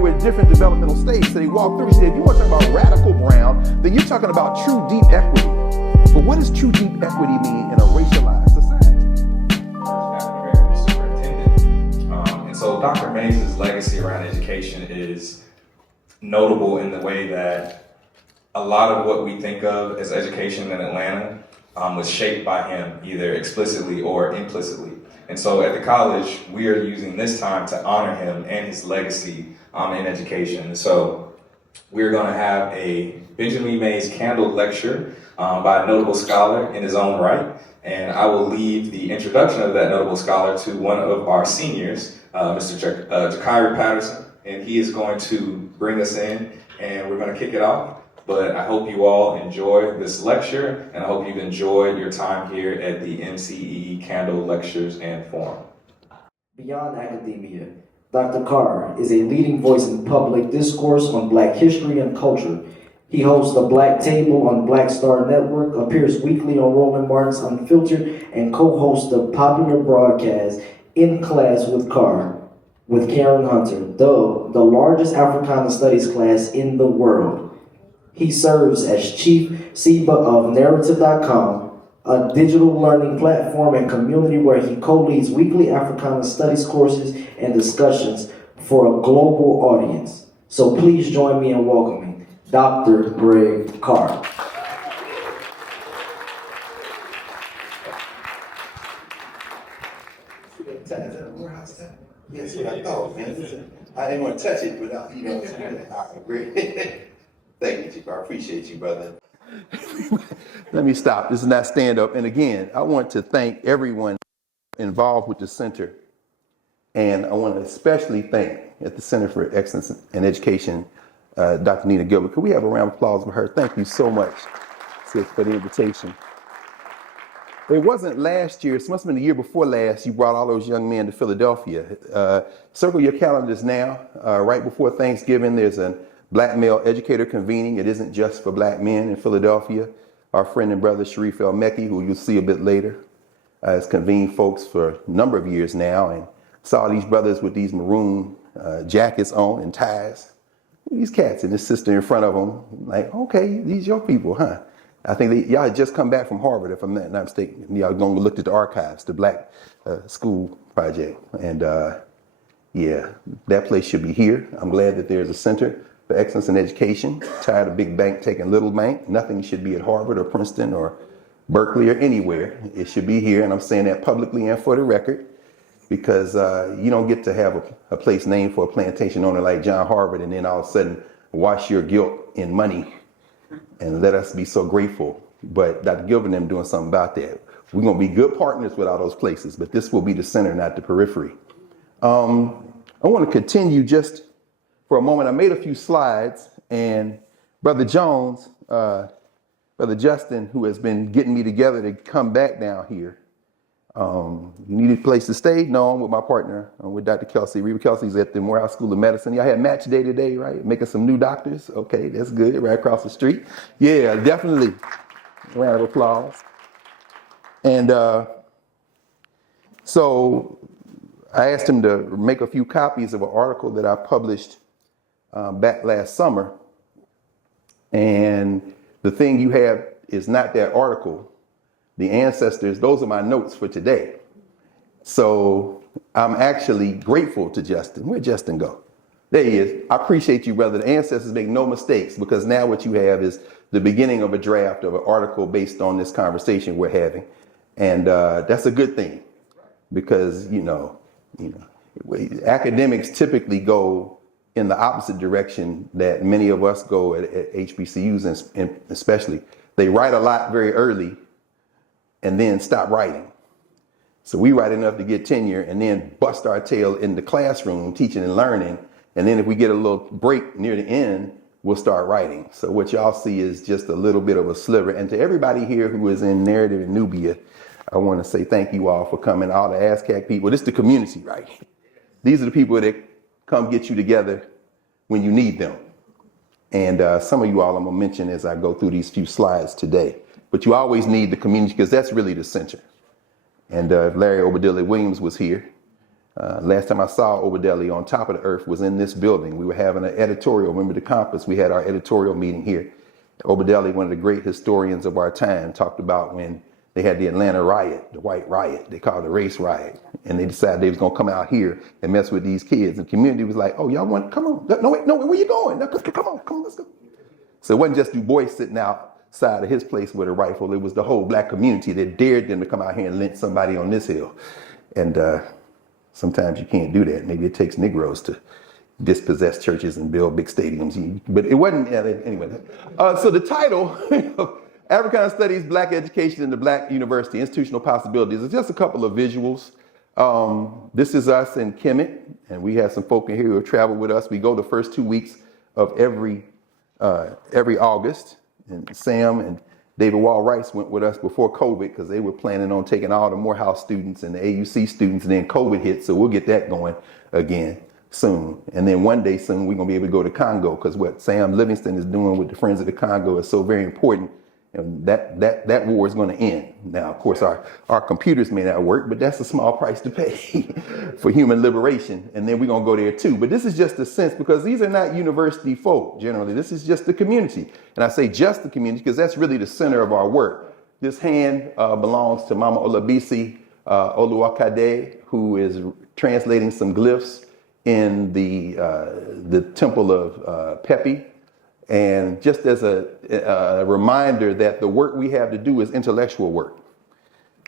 were at different developmental stages. So they walked through. He said, if you want to talk about radical brown, then you're talking about true deep equity. But what does true deep equity mean in a racialized society? African-American superintendent. And so Dr. Mays' legacy around education is notable in the way that a lot of what we think of as education in Atlanta was shaped by him, either explicitly or implicitly. And so at the college, we are using this time to honor him and his legacy in education. And so we're going to have a Benjamin Mays Candle Lecture by a notable scholar in his own right. And I will leave the introduction of that notable scholar to one of our seniors, Mr. Carr Patterson, and he is going to bring us in, and we're going to kick it off. But I hope you all enjoy this lecture, and I hope you've enjoyed your time here at the MCE Candle Lectures and Forum. Beyond academia, Dr. Carr is a leading voice in public discourse on Black history and culture. He hosts the Black Table on Black Star Network, appears weekly on Roland Martin's Unfiltered, and co-hosts the popular broadcast In Class with Carr with Karen Hunter, the largest Africana Studies class in the world. He serves as Chief SIBA of Narrative.com, a digital learning platform and community where he co-leads weekly Africana Studies courses and discussions for a global audience. So please join me in welcoming Dr. Greg Carr. Yes, what I thought, man. I didn't want to touch it without, all right, great. Thank you, Chief. I appreciate you, brother. Let me stop. This is not stand up. And again, I want to thank everyone involved with the center. And I want to especially thank at the Center for Excellence in Education, Dr. Nina Gilbert. Could we have a round of applause for her? Thank you so much, sis, for the invitation. It wasn't last year, it must have been the year before last, you brought all those young men to Philadelphia. Circle your calendars now. Right before Thanksgiving, there's a Black male educator convening. It isn't just for Black men in Philadelphia. Our friend and brother Sharif El-Mekki, who you'll see a bit later, has convened folks for a number of years now, and saw these brothers with these maroon jackets on and ties. These cats and this sister in front of them, like, okay, these your people, huh? I think y'all had just come back from Harvard, if I'm not mistaken. Y'all going to look at the archives, the Black School Project. And yeah, that place should be here. I'm glad that there's a Center for Excellence in Education. Tired of big bank taking little bank. Nothing should be at Harvard or Princeton or Berkeley or anywhere. It should be here. And I'm saying that publicly and for the record, because you don't get to have a place named for a plantation owner like John Harvard and then all of a sudden wash your guilt in money and let us be so grateful. But Dr. Gilbert and them doing something about that. We're going to be good partners with all those places, but this will be the center, not the periphery. I want to continue just for a moment. I made a few slides, and Brother Jones, Brother Justin, who has been getting me together to come back down here. You need a place to stay? No, I'm with my partner. I'm with Dr. Kelsey. Reba Kelsey's at the Morehouse School of Medicine. Y'all had match day today, right? Making some new doctors. Okay, that's good. Right across the street. Yeah, definitely. Round of applause. And so I asked him to make a few copies of an article that I published back last summer. And the thing you have is not that article. The ancestors, those are my notes for today. So I'm actually grateful to Justin. Where'd Justin go? There he is. I appreciate you, brother. The ancestors make no mistakes, because now what you have is the beginning of a draft of an article based on this conversation we're having. And that's a good thing, because, academics typically go in the opposite direction that many of us go at HBCUs, and especially. They write a lot very early and then stop writing. So we write enough to get tenure and then bust our tail in the classroom teaching and learning. And then if we get a little break near the end, we'll start writing. So what y'all see is just a little bit of a sliver. And to everybody here who is in Narrative in Nubia, I want to say thank you all for coming. All the ASCAC people, this is the community, right? These are the people that come get you together when you need them. And some of you all I'm going to mention as I go through these few slides today. But you always need the community, because that's really the center. And if Larry Obadiah Williams was here, Last time I saw Obadeli on top of the earth was in this building. We were having an editorial. Remember the Compass? We had our editorial meeting here. Obadeli, one of the great historians of our time, talked about when they had the Atlanta riot, the white riot. They called it the race riot. And they decided they was going to come out here and mess with these kids. And the community was like, oh, y'all want, come on. No, wait, where you going? No, come on, let's go. So it wasn't just Du Bois sitting outside of his place with a rifle. It was the whole black community that dared them to come out here and lynch somebody on this hill. And sometimes you can't do that. Maybe it takes Negroes to dispossess churches and build big stadiums. But it wasn't, anyway. So the title, Africana Studies, Black Education in the Black University, Institutional Possibilities, is just a couple of visuals. This is us in Kemet, and we have some folk in here who have traveled with us. We go the first 2 weeks of every August, and Sam and David Wall Rice went with us before COVID because they were planning on taking all the Morehouse students and the AUC students, and then COVID hit, so we'll get that going again soon. And then one day soon, we're going to be able to go to Congo because what Sam Livingston is doing with the Friends of the Congo is so very important. And that war is going to end. Now, of course, our computers may not work, but that's a small price to pay for human liberation. And then we're going to go there too. But this is just a sense because these are not university folk generally. This is just the community. And I say just the community because that's really the center of our work. This hand belongs to Mama Olabisi Oluwakade, who is translating some glyphs in the temple of Pepi. And just as a reminder that the work we have to do is intellectual work.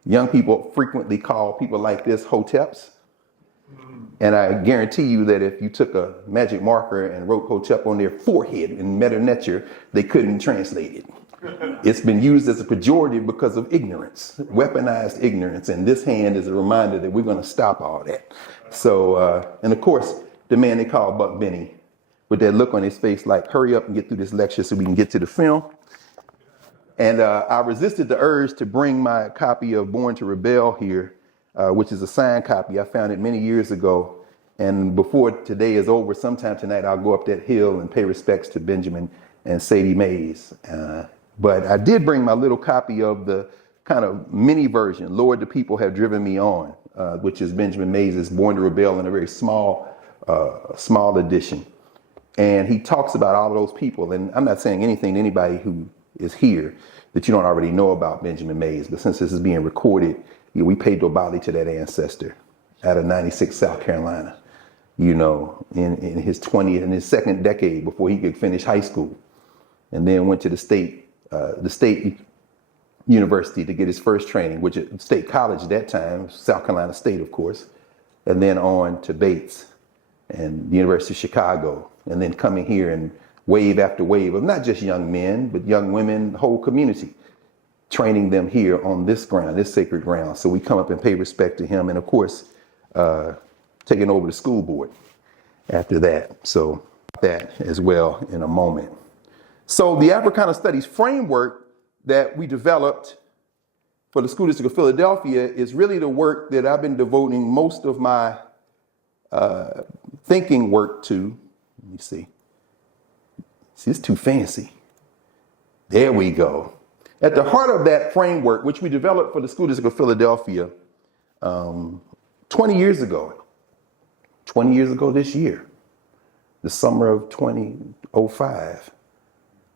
Young people frequently call people like this hoteps. And I guarantee you that if you took a magic marker and wrote hotep on their forehead in Meta Nature, they couldn't translate it. It's been used as a pejorative because of ignorance, weaponized ignorance. And this hand is a reminder that we're going to stop all that. So, and of course, the man they call Buck Benny, with that look on his face like, hurry up and get through this lecture so we can get to the film. And I resisted the urge to bring my copy of Born to Rebel here, which is a signed copy. I found it many years ago. And before today is over, sometime tonight, I'll go up that hill and pay respects to Benjamin and Sadie Mays. But I did bring my little copy of the kind of mini version, Lord, the People Have Driven Me On, which is Benjamin Mays' Born to Rebel in a very small edition. And he talks about all of those people. And I'm not saying anything to anybody who is here that you don't already know about Benjamin Mays. But since this is being recorded, we paid Dobali to that ancestor out of 96, South Carolina, in his second decade before he could finish high school. And then went to the state university to get his first training, which is State College at that time, South Carolina State, of course. And then on to Bates and the University of Chicago. And then coming here and wave after wave of not just young men, but young women, the whole community, training them here on this ground, this sacred ground. So we come up and pay respect to him. And of course, taking over the school board after that. So that as well in a moment. So the Africana Studies framework that we developed for the School District of Philadelphia is really the work that I've been devoting most of my thinking work to. Let me see. See, it's too fancy. There we go. At the heart of that framework, which we developed for the School District of Philadelphia 20 years ago this year, the summer of 2005,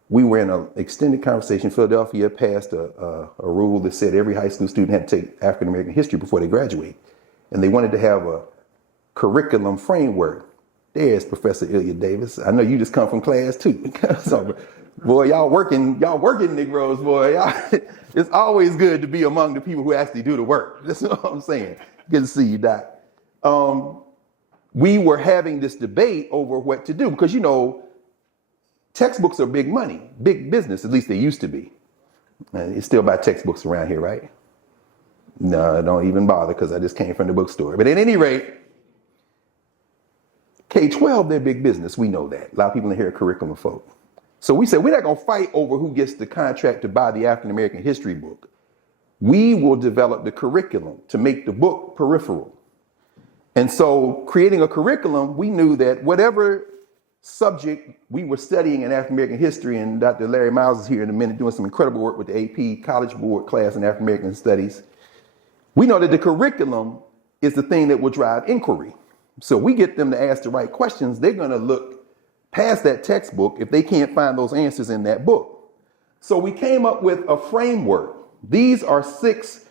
we were in an extended conversation. Philadelphia passed a rule that said every high school student had to take African American history before they graduate. And they wanted to have a curriculum framework. There's Professor Ilya Davis. I know you just come from class too. So, boy, y'all working Negroes, boy. It's always good to be among the people who actually do the work. That's what I'm saying. Good to see you, Doc. We were having this debate over what to do because, textbooks are big money, big business. At least they used to be. You still buy textbooks around here, right? No, don't even bother because I just came from the bookstore. But at any rate, K-12, they're big business. We know that. A lot of people in here are curriculum folk. So we said, we're not going to fight over who gets the contract to buy the African American history book. We will develop the curriculum to make the book peripheral. And so creating a curriculum, we knew that whatever subject we were studying in African American history, and Dr. Larry Miles is here in a minute doing some incredible work with the AP College Board class in African American Studies. We know that the curriculum is the thing that will drive inquiry. So we get them to ask the right questions. They're going to look past that textbook if they can't find those answers in that book. So we came up with a framework. These are 6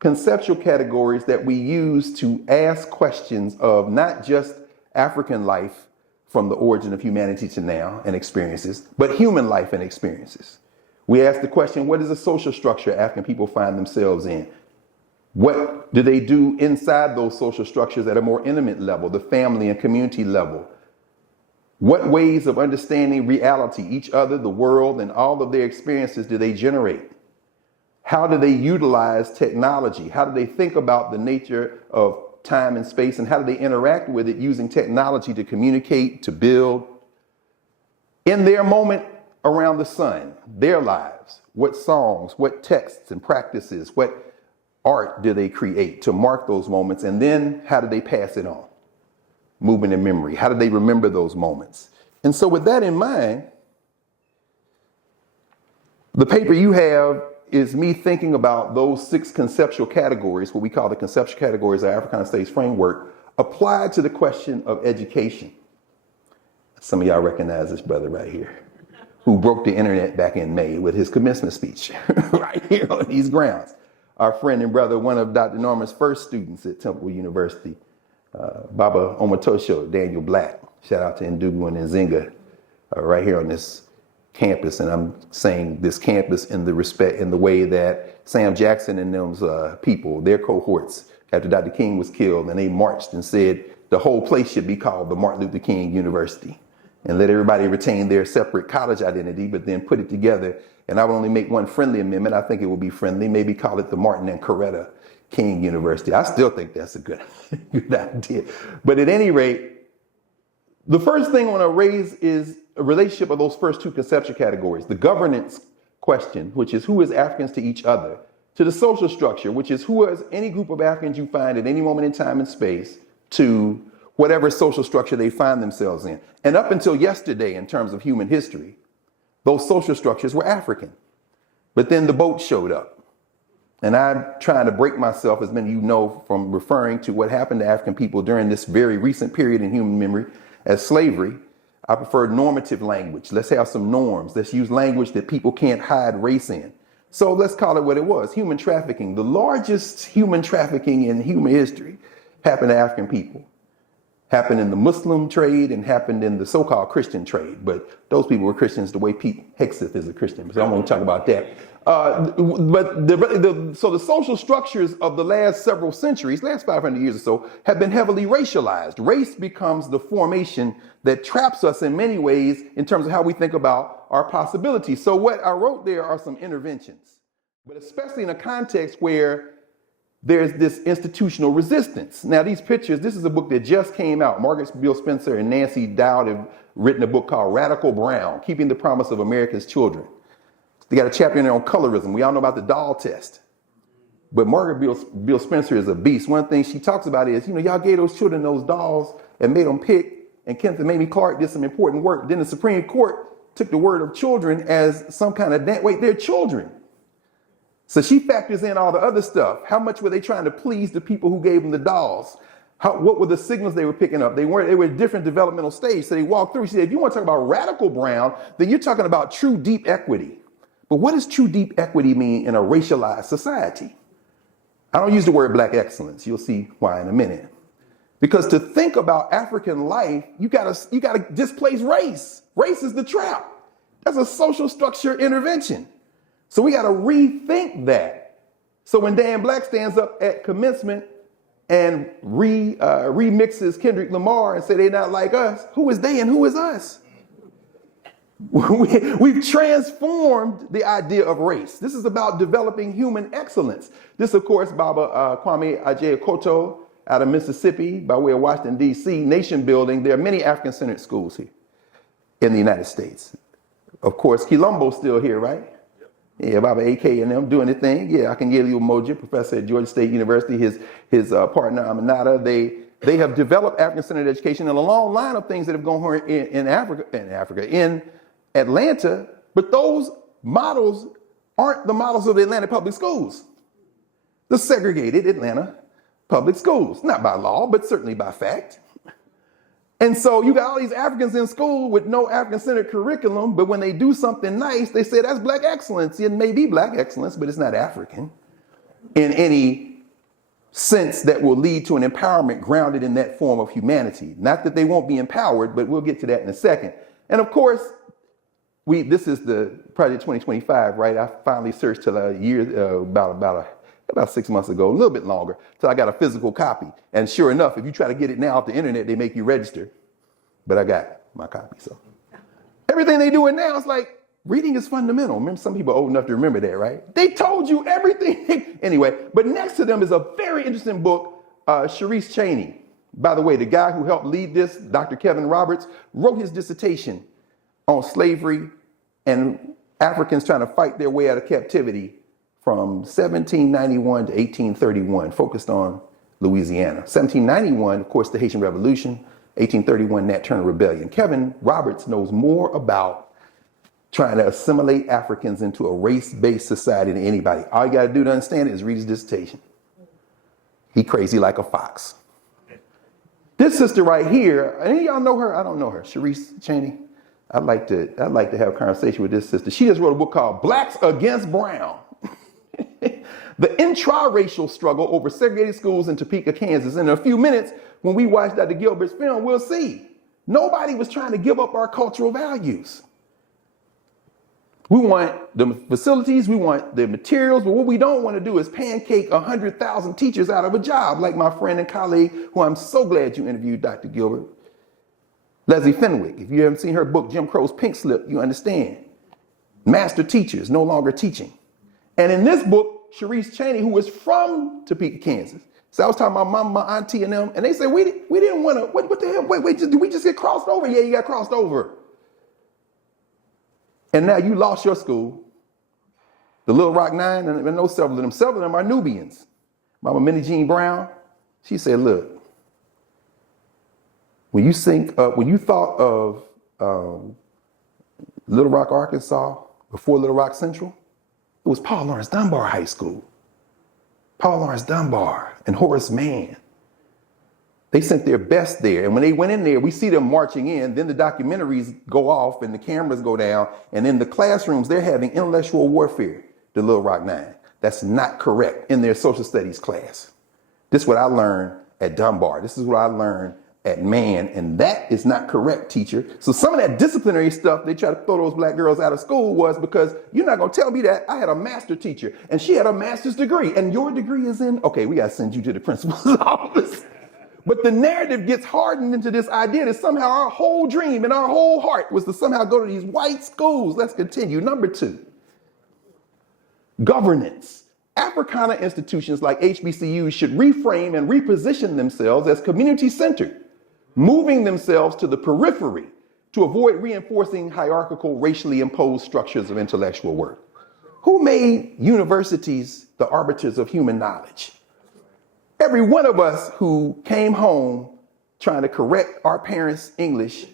conceptual categories that we use to ask questions of not just African life from the origin of humanity to now and experiences, but human life and experiences. We ask the question, what is the social structure African people find themselves in? What do they do inside those social structures at a more intimate level, the family and community level? What ways of understanding reality, each other, the world, and all of their experiences do they generate? How do they utilize technology? How do they think about the nature of time and space, and how do they interact with it using technology to communicate, to build? In their moment around the sun, their lives, what songs, what texts and practices, what art do they create to mark those moments? And then how do they pass it on? Movement in memory. How do they remember those moments? And so with that in mind, the paper you have is me thinking about those 6 conceptual categories, what we call the conceptual categories of Africana Studies framework, applied to the question of education. Some of y'all recognize this brother right here, who broke the internet back in May with his commencement speech, right here on these grounds. Our friend and brother, one of Dr. Norman's first students at Temple University, Baba Omatosho, Daniel Black. Shout out to Ndugu and Nzinga, right here on this campus. And I'm saying this campus in the way that Sam Jackson and them's people, their cohorts, after Dr. King was killed, and they marched and said the whole place should be called the Martin Luther King University, and let everybody retain their separate college identity, but then put it together. And I would only make one friendly amendment. I think it would be friendly. Maybe call it the Martin and Coretta King University. I still think that's a good idea. But at any rate, the first thing I want to raise is a relationship of those first 2 conceptual categories. The governance question, which is who is Africans to each other, to the social structure, which is who is any group of Africans you find at any moment in time and space, to whatever social structure they find themselves in. And up until yesterday, in terms of human history, those social structures were African. But then the boat showed up. And I'm trying to break myself, as many of you know, from referring to what happened to African people during this very recent period in human memory as slavery. I prefer normative language. Let's have some norms. Let's use language that people can't hide race in. So let's call it what it was, human trafficking. The largest human trafficking in human history happened to African people. Happened in the Muslim trade and happened in the so-called Christian trade. But those people were Christians the way Pete Hegseth is a Christian. So I'm going to talk about that. So the social structures of the last several centuries, last 500 years or so, have been heavily racialized. Race becomes the formation that traps us in many ways in terms of how we think about our possibilities. So what I wrote there are some interventions, but especially in a context where there's this institutional resistance. Now, these pictures, this is a book that just came out. Margaret Beale Spencer and Nancy Dowd have written a book called Radical Brown, Keeping the Promise of America's Children. They got a chapter in there on colorism. We all know about the doll test. But Margaret Beale Spencer is a beast. One thing she talks about is, y'all gave those children those dolls and made them pick, and Kenneth and Mamie Clark did some important work. Then the Supreme Court took the word of children as some kind of, wait, they're children. So she factors in all the other stuff. How much were they trying to please the people who gave them the dolls? What were the signals they were picking up? They were at different developmental stages. So they walked through. She said, if you want to talk about radical brown, then you're talking about true deep equity. But what does true deep equity mean in a racialized society? I don't use the word black excellence. You'll see why in a minute. Because to think about African life, you gotta displace race. Race is the trap. That's a social structure intervention. So we got to rethink that. So when Dan Black stands up at commencement and remixes Kendrick Lamar and say they're not like us, who is they and who is us? We've transformed the idea of race. This is about developing human excellence. This, of course, Baba Kwame Ajayi-Koto out of Mississippi by way of Washington, D.C., nation building. There are many African-centered schools here in the United States. Of course, Quilombo's still here, right? Yeah, Baba AK and them doing the thing. Yeah, I can give you Moja, professor at Georgia State University, his partner Aminata. They have developed African-centered education in a long line of things that have gone on in Atlanta, but those models aren't the models of the Atlanta public schools. The segregated Atlanta public schools, not by law, but certainly by fact. And so you got all these Africans in school with no African-centered curriculum, but when they do something nice, they say that's black excellence. It may be black excellence, but it's not African in any sense that will lead to an empowerment grounded in that form of humanity. Not that they won't be empowered, but we'll get to that in a second. And of course, this is the Project 2025, right? I finally searched till a year, about 6 months ago, a little bit longer, till I got a physical copy. And sure enough, if you try to get it now off the internet, they make you register. But I got my copy, so. Everything they do it now, it's like, reading is fundamental. Remember, some people are old enough to remember that, right? They told you everything. Anyway, but next to them is a very interesting book, Sharice Cheney. By the way, the guy who helped lead this, Dr. Kevin Roberts, wrote his dissertation on slavery and Africans trying to fight their way out of captivity from 1791 to 1831, focused on Louisiana. 1791, of course, the Haitian Revolution, 1831, Nat Turner Rebellion. Kevin Roberts knows more about trying to assimilate Africans into a race-based society than anybody. All you got to do to understand it is read his dissertation. He crazy like a fox. This sister right here, any of y'all know her? I don't know her. Sharice Cheney. I'd like to have a conversation with this sister. She just wrote a book called Blacks Against Brown. The intra-racial struggle over segregated schools in Topeka, Kansas. In a few minutes, when we watch Dr. Gilbert's film, we'll see. Nobody was trying to give up our cultural values. We want the facilities, we want the materials, but what we don't want to do is pancake 100,000 teachers out of a job, like my friend and colleague, who I'm so glad you interviewed, Dr. Gilbert, Leslie Fenwick. If you haven't seen her book, Jim Crow's Pink Slip, you understand. Master teachers no longer teaching. And in this book, Sharice Cheney, who was from Topeka, Kansas. So I was talking about my mama, my auntie, and them, and they said, we didn't want to, what the hell, wait, did we just get crossed over? Yeah, you got crossed over. And now you lost your school. The Little Rock Nine, and I know several of them are Nubians. Mama Minnie Jean Brown, she said, look, when you thought of Little Rock, Arkansas, before Little Rock Central, it was Paul Laurence Dunbar High School. Paul Laurence Dunbar and Horace Mann. They sent their best there. And when they went in there, we see them marching in. Then the documentaries go off and the cameras go down. And in the classrooms, they're having intellectual warfare, the Little Rock Nine. That's not correct in their social studies class. This is what I learned at Dunbar. This is what I learned at Mann, and that is not correct, teacher. So some of that disciplinary stuff they try to throw those black girls out of school was because you're not going to tell me that I had a master teacher and she had a master's degree and your degree is in, okay, we got to send you to the principal's office. But the narrative gets hardened into this idea that somehow our whole dream and our whole heart was to somehow go to these white schools. Let's continue. Number 2, governance. Africana institutions like HBCUs should reframe and reposition themselves as community-centered, moving themselves to the periphery to avoid reinforcing hierarchical, racially imposed structures of intellectual work. Who made universities the arbiters of human knowledge? Every one of us who came home trying to correct our parents' English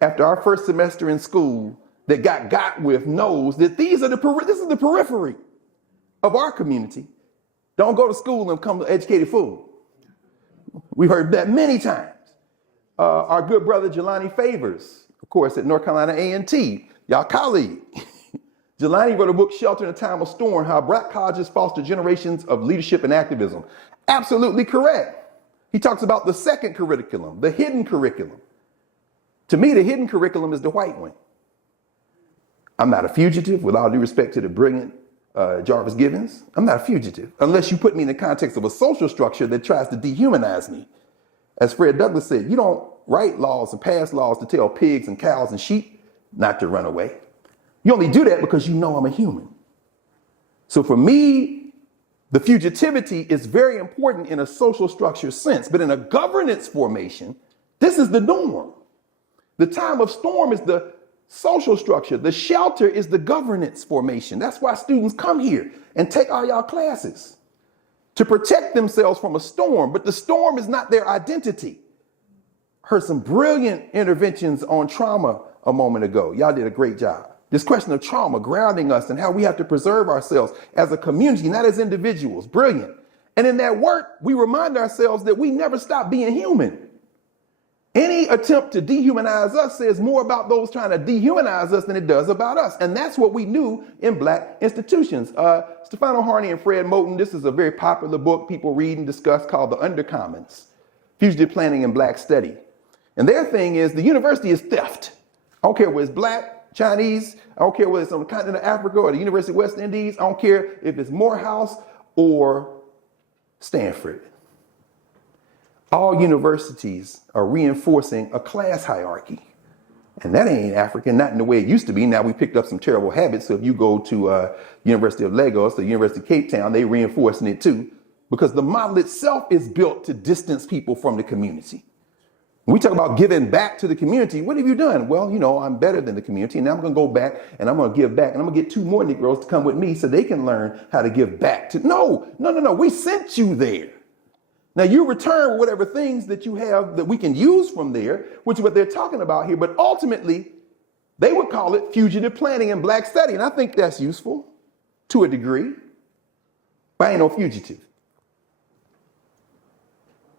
after our first semester in school that got with knows that this is the periphery of our community. Don't go to school and become an educated fool. We've heard that many times. Our good brother Jelani Favors, of course, at North Carolina A&T, y'all colleague. Jelani wrote a book, Shelter in a Time of Storm, How Black Colleges Foster Generations of Leadership and Activism. Absolutely correct. He talks about the second curriculum, the hidden curriculum. To me, the hidden curriculum is the white one. I'm not a fugitive, with all due respect to the brilliant Jarvis Gibbons. I'm not a fugitive, unless you put me in the context of a social structure that tries to dehumanize me. As Fred Douglass said, you don't write laws and pass laws to tell pigs and cows and sheep not to run away. You only do that because you know I'm a human. So for me, the fugitivity is very important in a social structure sense, but in a governance formation, this is the norm. The time of storm is the social structure. The shelter is the governance formation. That's why students come here and take all y'all classes to protect themselves from a storm, but the storm is not their identity. Heard some brilliant interventions on trauma a moment ago. Y'all did a great job. This question of trauma grounding us and how we have to preserve ourselves as a community, not as individuals. Brilliant. And in that work, we remind ourselves that we never stop being human. Any attempt to dehumanize us says more about those trying to dehumanize us than it does about us. And that's what we knew in black institutions. Stefano Harney and Fred Moten, this is a very popular book people read and discuss called The Undercommons, Fugitive Planning in Black Study. And their thing is the university is theft. I don't care whether it's black, Chinese, I don't care whether it's on the continent of Africa or the University of West Indies, I don't care if it's Morehouse or Stanford. All universities are reinforcing a class hierarchy. And that ain't African, not in the way it used to be. Now we picked up some terrible habits. So if you go to University of Lagos, the University of Cape Town, they reinforcing it too, because the model itself is built to distance people from the community. When we talk about giving back to the community, what have you done? Well, you know, I'm better than the community, and now I'm going to go back and I'm going to give back, and I'm going to get 2 more Negroes to come with me so they can learn how to give back to. No. We sent you there. Now you return whatever things that you have that we can use from there, which is what they're talking about here. But ultimately, they would call it fugitive planning in black study. And I think that's useful to a degree, but I ain't no fugitive.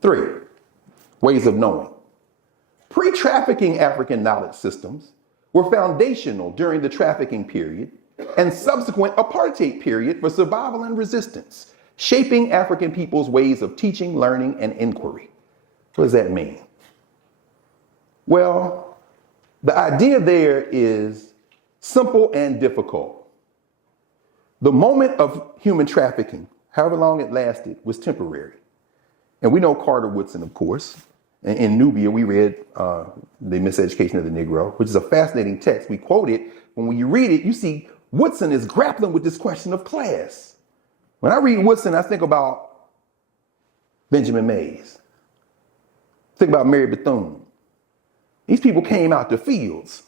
3, ways of knowing. Pre-trafficking African knowledge systems were foundational during the trafficking period and subsequent apartheid period for survival and resistance, shaping African people's ways of teaching, learning, and inquiry. What does that mean? Well, the idea there is simple and difficult. The moment of human trafficking, however long it lasted, was temporary. And we know Carter Woodson, of course. In Nubia, we read The Miseducation of the Negro, which is a fascinating text. We quote it. When you read it, you see Woodson is grappling with this question of class. When I read Woodson, I think about Benjamin Mays. Think about Mary Bethune. These people came out the fields.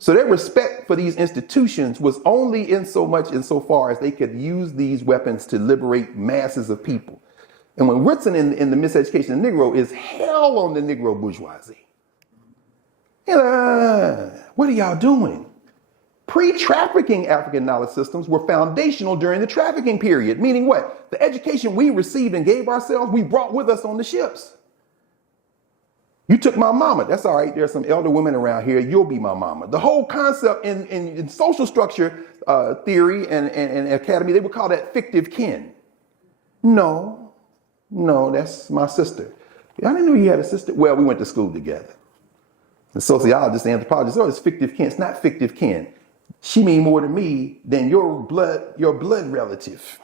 So their respect for these institutions was only insofar as they could use these weapons to liberate masses of people. And when Woodson in The Miseducation of the Negro is hell on the Negro bourgeoisie. What are y'all doing? Pre-trafficking African knowledge systems were foundational during the trafficking period, meaning what? The education we received and gave ourselves, we brought with us on the ships. You took my mama. That's all right. There are some elder women around here. You'll be my mama. The whole concept in social structure theory and academy, they would call that fictive kin. No, that's my sister. I didn't know you had a sister. Well, we went to school together. The sociologists, the anthropologists, it's fictive kin. It's not fictive kin. She mean more to me than your blood relative.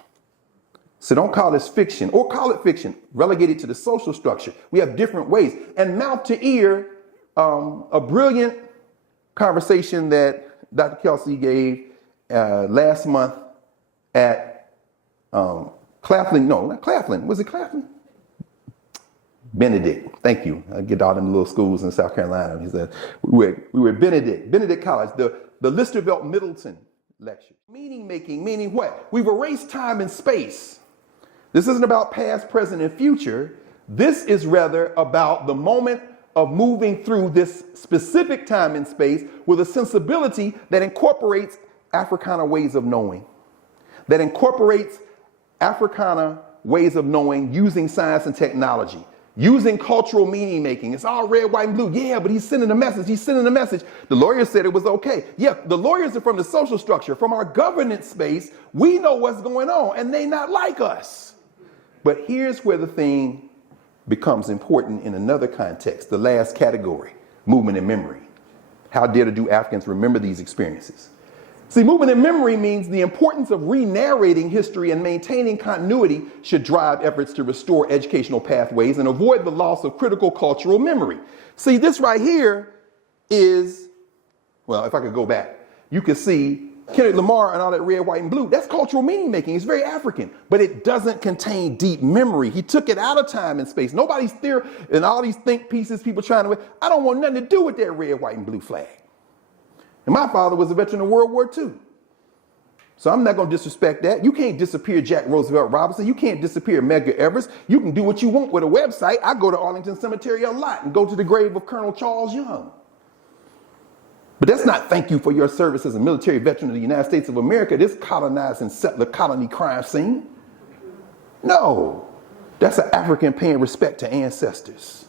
So don't call this fiction, or call it fiction. Relegate it to the social structure. We have different ways. And mouth to ear, a brilliant conversation that Dr. Kelsey gave last month at Claflin. No, not Claflin. Was it Claflin? Benedict. Thank you. I get all them little schools in South Carolina. He said we were at Benedict College, the Listervelt Middleton lecture. Meaning making, meaning what? We've erased time and space. This isn't about past, present, and future. This is rather about the moment of moving through this specific time and space with a sensibility that incorporates Africana ways of knowing, that incorporates Africana ways of knowing using science and technology, using cultural meaning making. It's all red, white, and blue. Yeah, but he's sending a message. The lawyer said it was okay. Yeah, the lawyers are from the social structure. From our governance space, we know what's going on, and they not like us. But here's where the thing becomes important in another context, the last category, movement and memory. How dare do Africans remember these experiences? See, movement and memory means the importance of re-narrating history and maintaining continuity should drive efforts to restore educational pathways and avoid the loss of critical cultural memory. See, this right here is, well, if I could go back, you could see Kendrick Lamar and all that red, white, and blue. That's cultural meaning making. It's very African, but it doesn't contain deep memory. He took it out of time and space. Nobody's there, and all these think pieces, people trying to, I don't want nothing to do with that red, white, and blue flag. And my father was a veteran of World War II. So I'm not going to disrespect that. You can't disappear Jack Roosevelt Robinson. You can't disappear Medgar Evers. You can do what you want with a website. I go to Arlington Cemetery a lot and go to the grave of Colonel Charles Young. But that's not thank you for your service as a military veteran of the United States of America, this colonized and settler colony crime scene. No, that's an African paying respect to ancestors.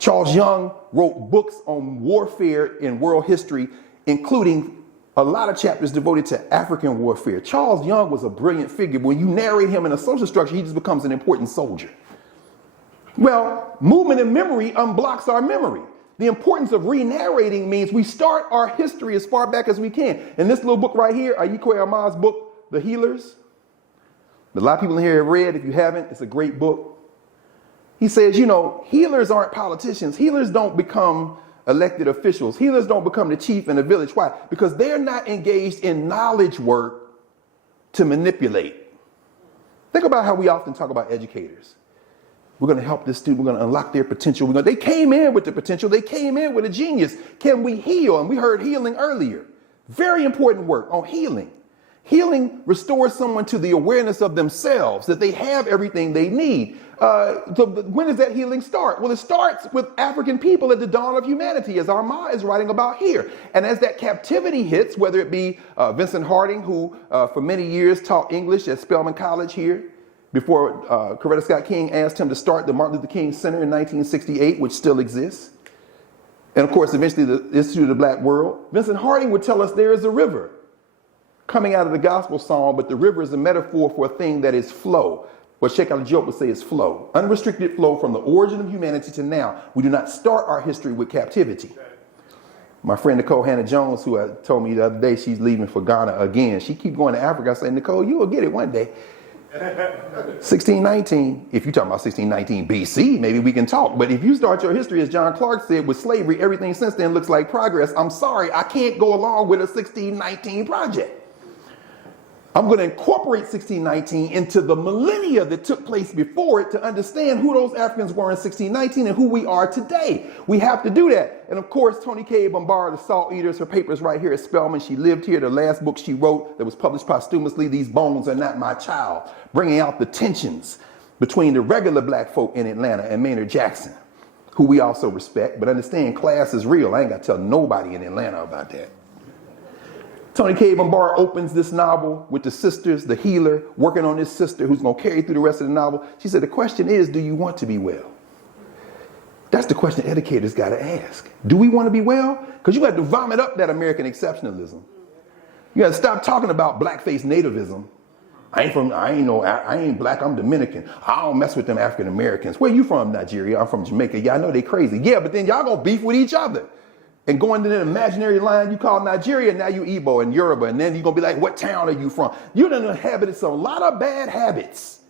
Charles Young wrote books on warfare in world history, including a lot of chapters devoted to African warfare. Charles Young was a brilliant figure. When you narrate him in a social structure, he just becomes an important soldier. Well, movement and memory unblocks our memory. The importance of re-narrating means we start our history as far back as we can. In this little book right here, Ayikwe Ahmad's book, The Healers, that a lot of people in here have read. If you haven't, it's a great book. He says, you know, healers aren't politicians. Healers don't become elected officials. Healers don't become the chief in a village. Why? Because they're not engaged in knowledge work to manipulate. Think about how we often talk about educators. We're going to help this student. We're going to unlock their potential. They came in with the potential. They came in with a genius. Can we heal? And we heard healing earlier. Very important work on healing. Healing restores someone to the awareness of themselves, that they have everything they need. When does that healing start? Well, it starts with African people at the dawn of humanity, as Armand is writing about here. And as that captivity hits, whether it be Vincent Harding, who for many years taught English at Spelman College here, before Coretta Scott King asked him to start the Martin Luther King Center in 1968, which still exists. And of course, eventually the Institute of the Black World. Vincent Harding would tell us there is a river coming out of the gospel song, but the river is a metaphor for a thing that is flow. What Sheikh Ali Diop would say is flow. Unrestricted flow from the origin of humanity to now. We do not start our history with captivity. My friend Nicole Hannah-Jones, who told me the other day she's leaving for Ghana again. She keep going to Africa. I say, Nicole, you will get it one day. 1619, if you're talking about 1619 BC, maybe we can talk. But if you start your history, as John Clark said, with slavery, everything since then looks like progress. I'm sorry, I can't go along with a 1619 project. I'm going to incorporate 1619 into the millennia that took place before it to understand who those Africans were in 1619 and who we are today. We have to do that. And of course, Toni Cade Bambara, The Salt Eaters, her paper's right here at Spelman. She lived here. The last book she wrote that was published posthumously, These Bones Are Not My Child, bringing out the tensions between the regular black folk in Atlanta and Maynard Jackson, who we also respect, but understand class is real. I ain't got to tell nobody in Atlanta about that. Toni Cade Bambara opens this novel with the sisters, the healer, working on this sister who's going to carry through the rest of the novel. She said, the question is, do you want to be well? That's the question educators got to ask. Do we want to be well? Because you got to vomit up that American exceptionalism. You got to stop talking about blackface nativism. I ain't black, I'm Dominican. I don't mess with them African Americans. Where you from? Nigeria. I'm from Jamaica. Yeah, I know they crazy. Yeah, but then y'all going to beef with each other. And go into the imaginary line you call Nigeria, now you Igbo and Yoruba, and then you're going to be like, what town are you from? You done inhabited some lot of bad habits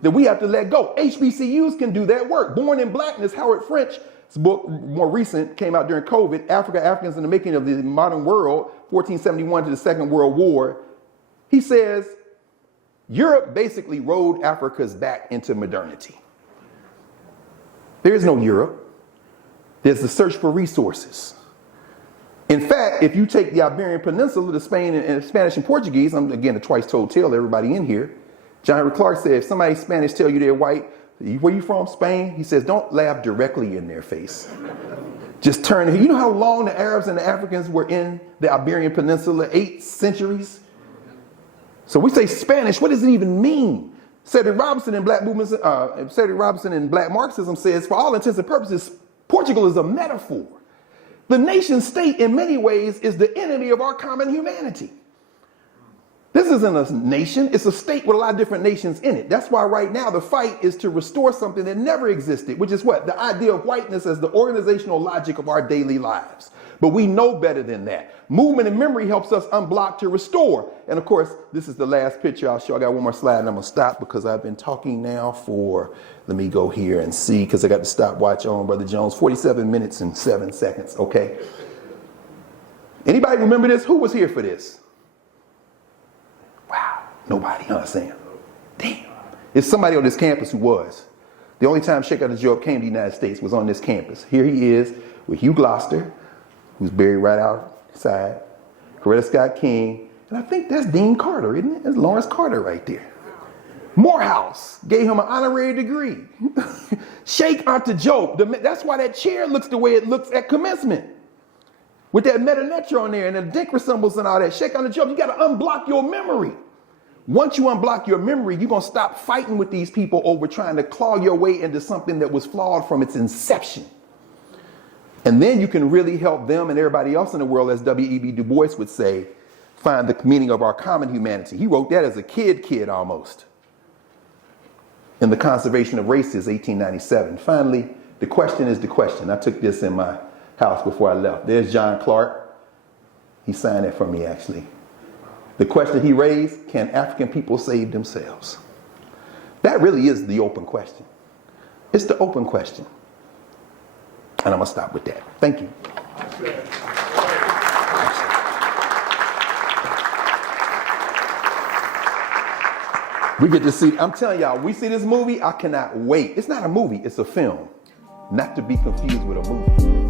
that we have to let go. HBCUs can do that work. Born in Blackness, Howard French's book, more recent, came out during COVID, Africans in the Making of the Modern World, 1471 to the Second World War. He says, Europe basically rode Africa's back into modernity. There is no Europe. There's the search for resources. In fact, if you take the Iberian Peninsula to Spain and Spanish and Portuguese, I'm again a twice told tale, everybody in here. John Henry Clark said, if somebody Spanish tell you they're white, where you from, Spain? He says, don't laugh directly in their face. Just turn. You know how long the Arabs and the Africans were in the Iberian Peninsula? 8 centuries. So we say Spanish, what does it even mean? Cedric Robinson in Black Marxism says, for all intents and purposes, Portugal is a metaphor. The nation state, in many ways, is the enemy of our common humanity. This isn't a nation, it's a state with a lot of different nations in it. That's why right now the fight is to restore something that never existed, which is what? The idea of whiteness as the organizational logic of our daily lives. But we know better than that. Movement and memory helps us unblock to restore. And of course, this is the last picture I'll show. I got one more slide and I'm gonna stop because I've been talking now for, let me go here and see, because I got the stopwatch on, Brother Jones, 47 minutes and 7 seconds, okay? Anybody remember this? Who was here for this? Wow, nobody, huh, Sam? Damn. It's somebody on this campus who was. The only time Sheikh Ali Diop came to the United States was on this campus. Here he is with Hugh Gloster, who's buried right outside, Coretta Scott King, and I think that's Dean Carter, isn't it? That's Lawrence Carter right there. Morehouse gave him an honorary degree. Sheikh Ali Diop, that's why that chair looks the way it looks at commencement. With that meta-netra on there and the Dinkra symbols and all that. Sheikh Ali Diop, you got to unblock your memory. Once you unblock your memory, you're going to stop fighting with these people over trying to claw your way into something that was flawed from its inception. And then you can really help them and everybody else in the world, as W.E.B. Du Bois would say, find the meaning of our common humanity. He wrote that as a kid almost. In The Conservation of Races, 1897. Finally, the question is the question. I took this in my house before I left. There's John Clark. He signed it for me, actually. The question he raised, can African people save themselves? That really is the open question. It's the open question. And I'm going to stop with that. Thank you. We get to see, I'm telling y'all, we see this movie, I cannot wait. It's not a movie, it's a film. Not to be confused with a movie.